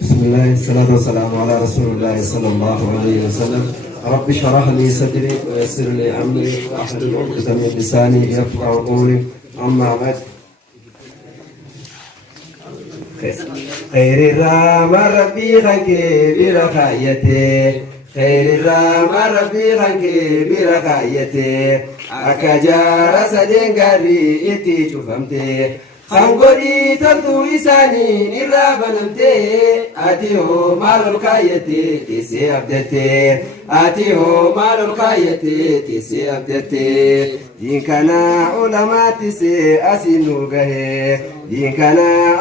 بسم الله الصلاة والسلام على رسول الله صلى الله عليه وسلم. رب اشرح لي صدري ويسر لي أمري واحلل عقدة من لساني يفقهوا قولي. أما بعد، خير الرام ربي خنكي برخايتي، خير الرام ربي خنكي برخايتي، أكجار سدين غري إتي شفمتي، خنقودي تلتو إساني نرابا نمتي، آتيو مال الخايتي تيسي أبدتي، آتيو مال الخايتي تيسي أبدتي، دين كان علماء تيسي أسينو غهي، دين كان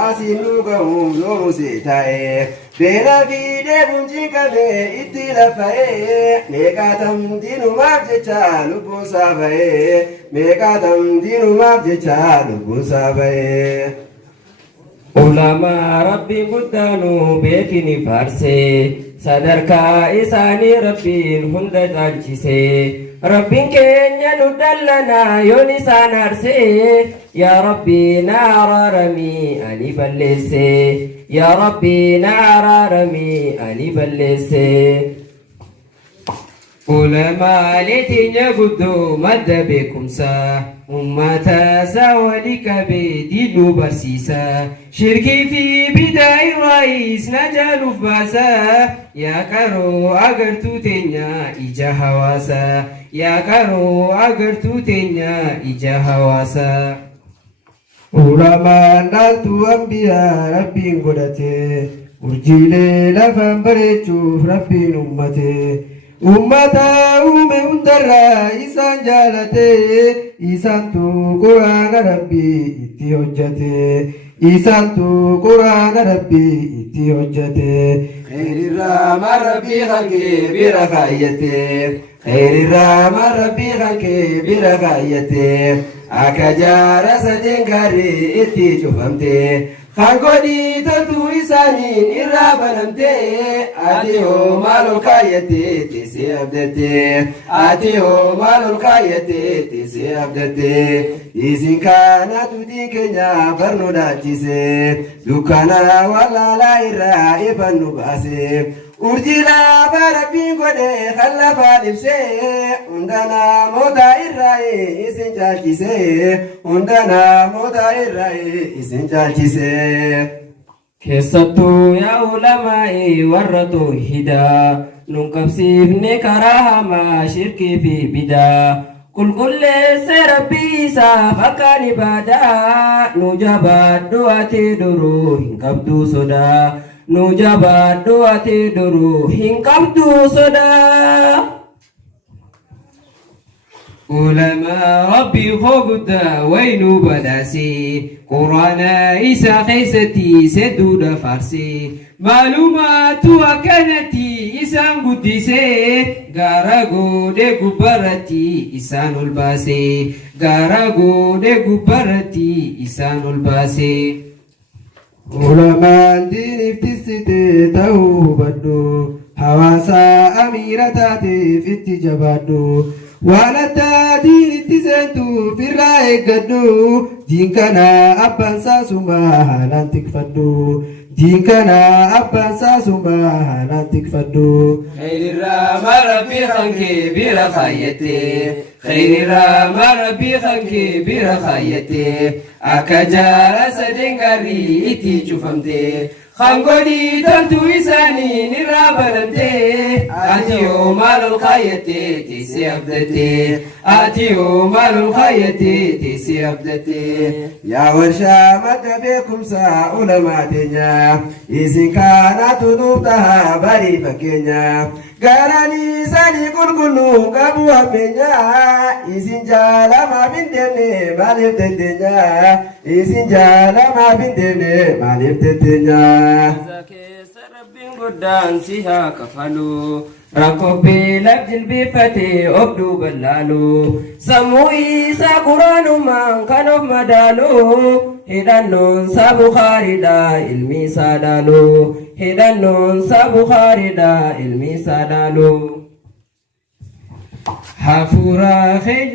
أسينو غهم نوم سيتاي، بينا في ديبون جيكابي إتلافاي، ميكاتم دينو مابجيشا لبون ساباي، ميكاتم دينو مابجيشا لبون ساباي. علماء ربي بدانو بيكني فارسي، صدركا إساني ربي هند جالجيسي، ربي كينيا ندلنا يونسان أرسي، يا ربي نار رمي أني بلسي، يا ربي نار رمي أني بلسي. علماء لتنيا قدو مد بكم سا، أمتا سوالك بدينو برسيسا، شركي في بداية الرئيس نجال فباسا، يا كارو أغرتو تنيا إجا هواسا، يا كارو أغرتو تنيا إجا هواسا. علماء نالتو أنبياء ربي قدتي، urjiilee lafaan bareechuuf rabbiin ummata uume hundarraa isaan jaalate, isaantu quraana rabbii itti hojjate, isaantu quraana rabbii itti hojjate. Khayrirraa man rabbii hankee bira kaayyate, khayrirraa man rabbii hankee bira kaayyate, akka jaara sadeen gaarii itti cufamte, خانقودي تلتو إساني إرابا نمتي، آتيو مال الخايتي تيسي أبدتي، آتيو مال الخايتي تيسي أبدتي. إذن كانت ديكنيا فرنو داتيسي، دوكانا ولا لا إرائي فنو باسي، urjila barabin gode khalafa dibse, undana moda irrae isin jalchise, undana moda irrae isin jalchise. Keessattuu yaa ulamaa'e warra tawhiidaa, nun qabsiifne karaa hamaa shirkii fi bidaa, qulqulleesse rabbii isaaf akkaan ibaadaa, nu jabaadhu ati duruu hin qabdu sodaa, nu jabaadhu ati duruu hin qabdu sodaa. علماء ربي خوغدا وينو بداسي، قرانا إسا خيستي سدود فارسي، معلومات وكانتي إسان قدسي، غارغو دي قبرتي إسان الباسي، غارغو دي قبرتي إسان الباسي. علماء دين افتستي تاو بدو، حواسا أميرتاتي في اتجابادو، ولتا دين اتزنتو في الرائق قدو، دين كنا أبان ساسوما هالا تكفدو، دين كنا أبان ساسوما هالا تكفدو. خير الرام ربي خنكي برخايتي، خير الرام ربي خنكي برخايتي، أكجار سدين غري إتي شفمتي، خانقودي تلتو إساني نرابا نمتي، آتيو مال الخايتي تيسي أبدتي، آتيو مال الخايتي تيسي أبدتي. يا ورشا مد بكم سا علماتنا، إذن كانت نوبتها بري فكينا، قالني سالي قلقلو قبوا بنا، إذن جالا ما بنتني ما لبتتنا، إذن جالا ما بنتني ما لبتتنا. قدان سيها كفلو ركوبي لبجل بفتي أبدو بلالو سموي ساقران من كانوا مدالو هدانون سابو خاردا علمي سادالو هدانون سابو خاردا علمي سادالو حفورا خيج.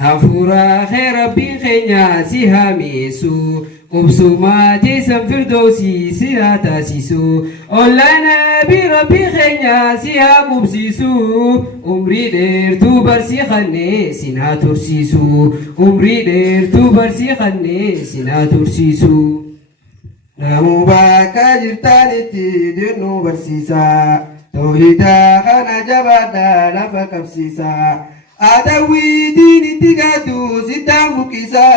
هفورا خير ربي خينيا سيها ميسو قبسوما جيسم فردوسي سيها تاسيسو أولانا بربي خينيا سيها قبسيسو عمري دير تو برسي خني سينا ترسيسو عمري دير تو برسي خني سينا ترسيسو نامو باكا جرتانيتي دينو برسيسا توحيدا خانا جبادا لفا كبسيسا أدوي ديني تيغادو سيدا مكيسا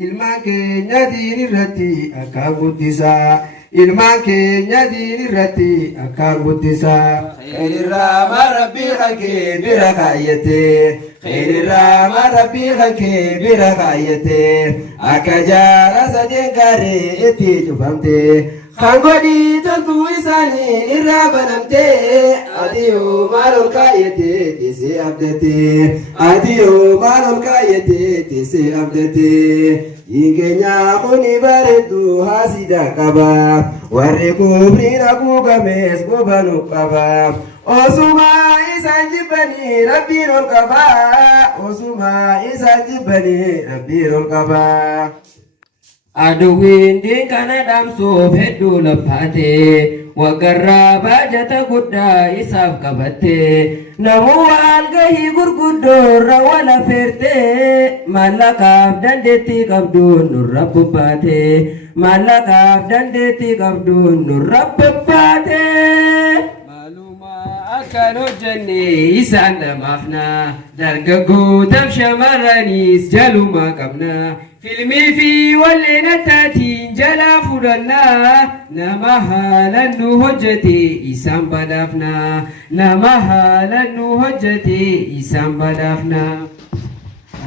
إلمان كينيا ديني رتي أكا قدسا إلمان كينيا ديني رتي أكا قدسا خير الرام ربي خلقي برخايتي خير الرام ربي خلقي برخايتي أكا جارة سجن كاري إتي جفمتي خانغودي تلتو إساني إرابا نمتي أديو مالو كايتي تيسي أبدتي أديو مالو كايتي تيسي أبدتي ينكينيا خوني باردو هاسيدا كبا ورقو برينا كوكا ميس كوبانو كبا Osuma isa jibani Rabbirul Kaba Osuma isa jibani Rabbirul Kaba Aduwin din kana damsuuf hedduu laphaate wagarraa baajata guddaa isaaf qabatte namuu waalgahii gurguddoorra wala feerte maallaqaaf dandeettii qabduun nurra bubbaate maallaqaaf dandeettii qabduun nurra bubbaate Akkan hojjenne isaan dhamaafna dargaggootaaf shamarraniis jaluma qabna filmii fi walleen attaatiin jalaa fudhannaa nama haalan nu hojjete isaan badhaafna nama haalan nu hojjete isaan badhaafna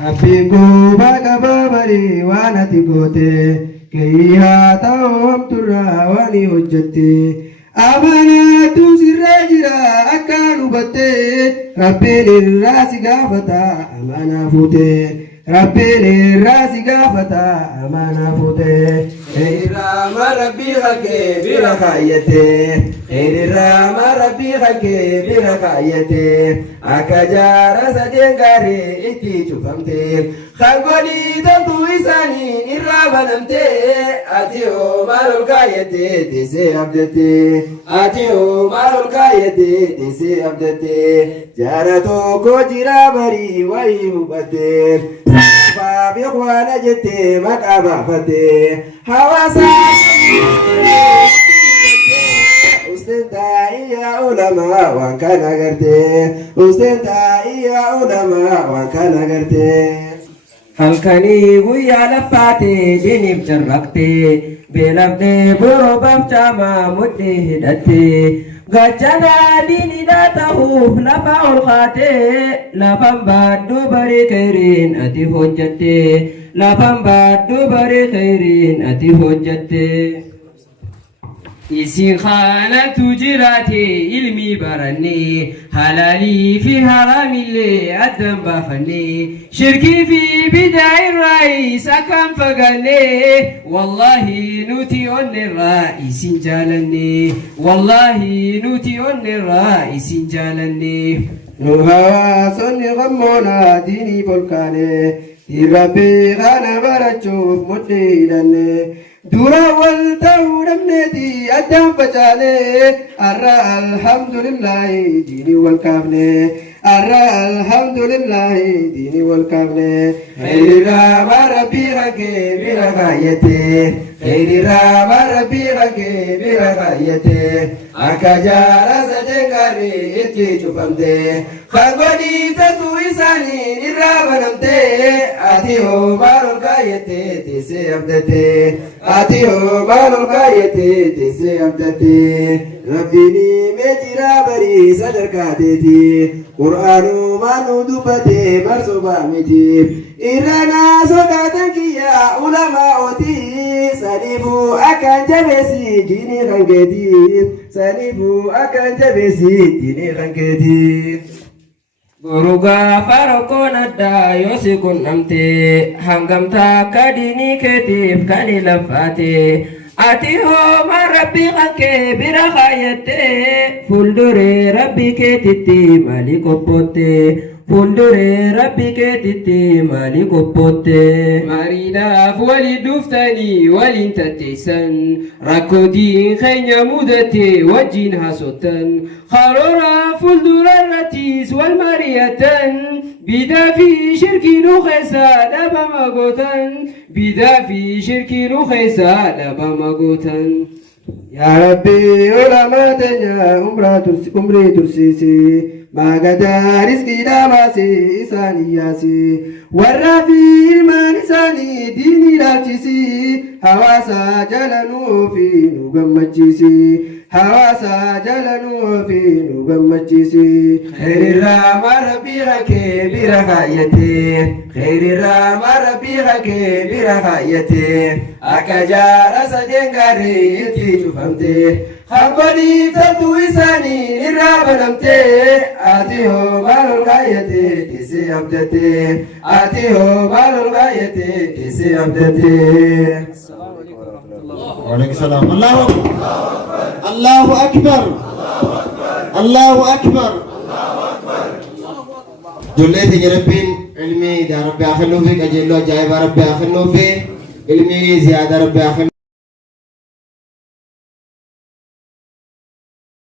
Abbiin guubaa qabaa marii waan ati goote keeyii haa ta'u hamturraa waan hojjette Amanatu sirra jira akka hubatte Rabbiin irraa si gaafata amana fuute Rabbiin irraa si gaafata amana fuute Khayrirraa rabbii khakkee bira kaayyate Khayrirraa rabbii khakkee bira kaayyate akka jaara sadeen gaarii itti cufamte Khangolii toltuu isaanii irraa banamte ati hoo maalol kaayyate teessee abdatte ati hoo maalol kaayyate teessee abdatte jaara tokko jira barii wayii hubatte saafaa beekwaana jette maqaa baafatte hawaasa Ustentai ya ulama waan kana agarte Ustentai ya ulama waan kana agarte Halkanii guyyaa laffaatee diiniif carraqtee beelafnee boroobaaf caamaa mudhii hidhattee gachanaa diinidhaa ta'uuf lafa ol kaatee lafan baadduu barii khayriin ati hojjattee lafan baadduu barii khayriin ati hojjattee Isin khaanatu jiraate ilmi baranne halaalii fi haraamillee addan baafanne shirkii fi bidaa irraayis akkam faganne wallahi nuti onnerraa isin jaalanne wallahi nuti onnerraa isin jaalanne nu hawaasonni gammoona diinii bolkaane irrabbii kana barachuuf mudhii hidhanne Dura wal ta'uu dhabneeti addaan facaane arra alhamdulillahi diinii wal kaafne arra alhamdulillahi diinii wal kaafne khayrirraa rabbii khakkee bira kaayyate khayrirraa rabbii khakkee bira kaayyate akka jaara sadeen gaarii itti cufamte khangolii toltuu isaanii irraa banamte ati hoo maalol kaayyate teessee abdatte ati hoo maalol kaayyate teessee abdatte rabbiin meejira barii sadarkaateeti qur'aanumaan nu dubbate marsobaa miti irranaa sodaatan kiyya ulamaa'ooti saniifuu akkan jabeessi diinii kankeeti saniifuu akkan jabeessi diinii kankeeti Gurugaa faraqoon addaa yoo si qunnamte hangamtaa akka diinii keetiif kan laffaate ati hooma rabbii kankee bira kaayyatte fuulduree rabbii keetitti maali qophootte فندري ربي كتتي مالي قبوتي ماريناف ولي دفتني ولي تتسن ركودي خينيا مودتي وجينها سوتن خارورا فندر الرتيس والماريتن بدا في شركي نخيسا لبا مغوتن بدا في شركي نخيسا لبا مغوتن يا ربي علماء عمري ترسيسي ما قدر رزقي داماسي إساني ياسي والرافي إيمان إساني ديني راتسي حواسا جلنو في نغمجيسي حواسا جلنو في نغمجيسي خير الرام ربي غكي برخايتي خير الرام ربي غكي برخايتي أكجار سجنغاري يتي شفمتي خبري تدو إساني الراب نمتي آتيهو بالغايتي تسي أبدتي آتيهو بالغايتي تسي أبدتي. وعليكم السلام. الله أكبر الله أكبر الله أكبر. جلتي ربين علمي دا ربي أخلو فيك أجلو جايب ربي أخلو فيك علمي زيادة ربي أخلو